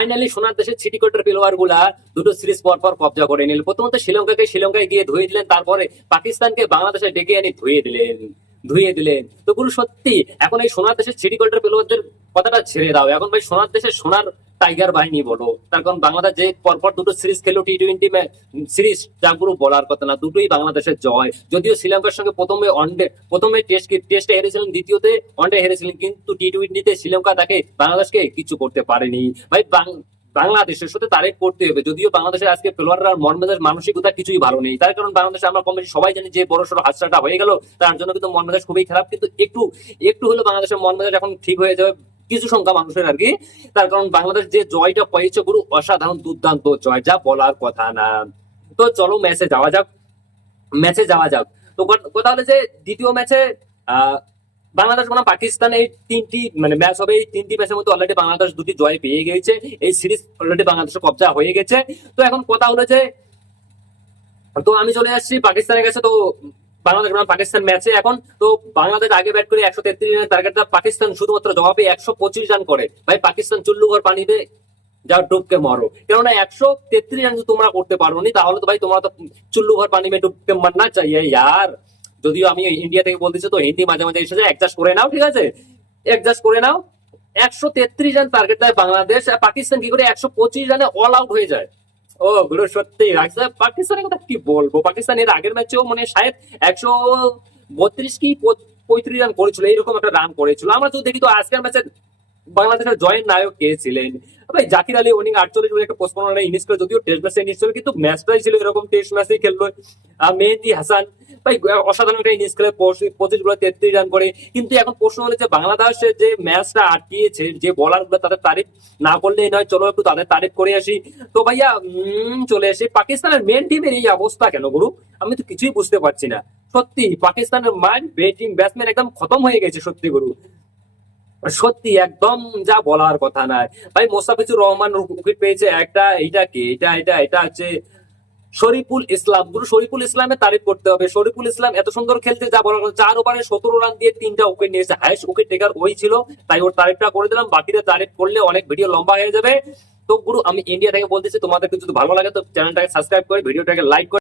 Finally সোনার দেশের city কোর্টের প্লেয়ারগুলা দুটো সিরিজ পর পর কবজা করে নিল। প্রথমত শ্রীলঙ্কাকে শ্রীলঙ্কায় গিয়ে ধুয়ে দিলেন, তারপরে পাকিস্তানকে বাংলাদেশে ডেকে এনে ধুয়ে দিলেন ধুয়ে দিলেন। তো গুরু সত্যি, এখন এই সোনার দেশের সিটি কোর্টের প্লেয়ারদের কথাটা ছেড়ে দাও। এখন ভাই সোনার দেশের সোনার টাইগার বাহিনী বলো তার কারণ বাংলাদেশ যে পরপর দুটো সিরিজ খেলো টি টোয়েন্টি সিরিজ যা গুরু বলার কথা না, দুটোই বাংলাদেশের জয়। যদিও শ্রীলঙ্কার সঙ্গে প্রথমে ওয়ানডে প্রথমে টেস্ট টেস্টে হেরেছিলেন, দ্বিতীয়তে ওয়ানডে হেরেছিলেন, কিন্তু টি টোয়েন্টিতে শ্রীলঙ্কা তাকে বাংলাদেশকে কিছু করতে পারেনি। ভাই বাংলাদেশের সাথে তারিফ করতে হবে, যদিও বাংলাদেশের আজকে প্লেয়াররা মর্মেদের মানসিকতা কিছুই ভালো নেই। তার কারণ বাংলাদেশে আমরা কম বেশি সবাই জানি যে বড় সড়ো হাতসাটা হয়ে গেল, তার জন্য কিন্তু মর্মেজাজ খুবই খারাপ, কিন্তু একটু একটু হলো বাংলাদেশের মর্মেজাজ এখন ঠিক হয়ে যাবে। কিছু সংখ্যা মানুষের আর কি। তার কারণ বাংলাদেশ যে জয়টা পেয়েছে গুরু, অসাধারণ দুর্দান্ত জয়, যা বলার কথা না। তো চলো ম্যাচে যাওয়া যাক। ম্যাচে যাওয়া যাক। তো কথা- হলো যে দ্বিতীয় ম্যাচে বাংলাদেশ বনাম পাকিস্তান এই তিনটি মানে ম্যাচ হবে এই তিনটি ম্যাচের মধ্যে অলরেডি বাংলাদেশ দুটি জয় পেয়ে গেছে এই সিরিজ অলরেডি বাংলাদেশের কবজা হয়ে গেছে। তো এখন কথা হলো যে, তো আমি চলে আসছি পাকিস্তানের কাছে। তো বাংলাদেশ বনাম পাকিস্তান ম্যাচে এখন তো বাংলাদেশ আগে ব্যাট করে একশো তেত্রিশ রানের টার্গেটটা পাকিস্তান শুধুমাত্র জবাবে একশো পঁচিশ রান করে। ভাই, পাকিস্তান চুল্লু ঘর পানিতে যা ডুবকে মরো। কেননা একশো তেত্রিশ রান তোমরা করতে পারো নি তাহলে তো ভাই তোমরা তো চুল্লু ঘর পানি মে ডুবকে মারনা চাইয়ে ইয়ার যদিও আমি ইন্ডিয়া থেকে বলতেছি তো, হিন্দি মাঝে মাঝে এসে অ্যাডজাস্ট করে নাও, ঠিক আছে? অ্যাডজাস্ট করে নাও। একশো তেত্রিশ রান টার্গেট দেয় বাংলাদেশ পাকিস্তান কি করে একশো পঁচিশ রানে অল আউট হয়ে যায়। ও গুলো সত্যি। আচ্ছা, পাকিস্তানের কথা কি বলব? পাকিস্তান এর আগের ম্যাচেও মানে সাহেব একশো বত্রিশ কি পঁয়ত্রিশ রান করেছিল এইরকম একটা রান করেছিল। আমরা যদি দেখি তো আজকের ম্যাচে বাংলাদেশের জয়ের নায়ক কে ছিলেন? ভাই জাকির আলী ওনিং আটচল্লিশ বলে একটা পোস্টপন ইনিংস করে যদিও টেস্ট ম্যাচে ইনিংস ছিল কিন্তু ম্যাচটাই ছিল এরকম টেস্ট ম্যাচেই খেললো। মেহেদি হাসান ভাই অসাধারণ একটা ইনিংস খেলে পঁচিশ- বলে তেত্রিশ রান করে। কিন্তু এখন প্রশ্ন হলো যে যে ম্যাচটা আটকিয়েছে, যে বলারগুলো তাদের তারিফ না নয়, চলো একটু তাদের তারিফ করে আসি। তো ভাইয়া চলে আসি। পাকিস্তানের মেন টিমের এই অবস্থা কেন গুরু? আমি তো কিছুই বুঝতে পারছি না। সত্যি, পাকিস্তানের মান ব্যাটিং ব্যাটসম্যান একদম খতম হয়ে গেছে, সত্যি গুরু। সত্যি, একদম যা বলার কথা নাই ভাই, মোস্তাফিজুর রহমান উইকেট পেয়েছে একটা এটা কি? এটা এটা এটা হচ্ছে শরীফুল ইসলাম, গুরু শরীফুল ইসলামের তারিফ করতে হবে। শরীফুল ইসলাম এত সুন্দর খেলতে যা বলা হলো চার ওভারে সতেরো রান দিয়ে তিনটা উইকেট নিয়েছে। হায়েস্ট উইকেট টেকার ওই ছিল, তাই ওর তারিফটা করে দিলাম। বাকিদের তারিফ করলে অনেক ভিডিও লম্বা হয়ে যাবে। তো গুরু, আমি ইন্ডিয়া থেকে বলতেছি তোমাদেরকে যদি ভালো লাগে তো চ্যানেলটাকে সাবস্ক্রাইব করে ভিডিওটাকে লাইক করে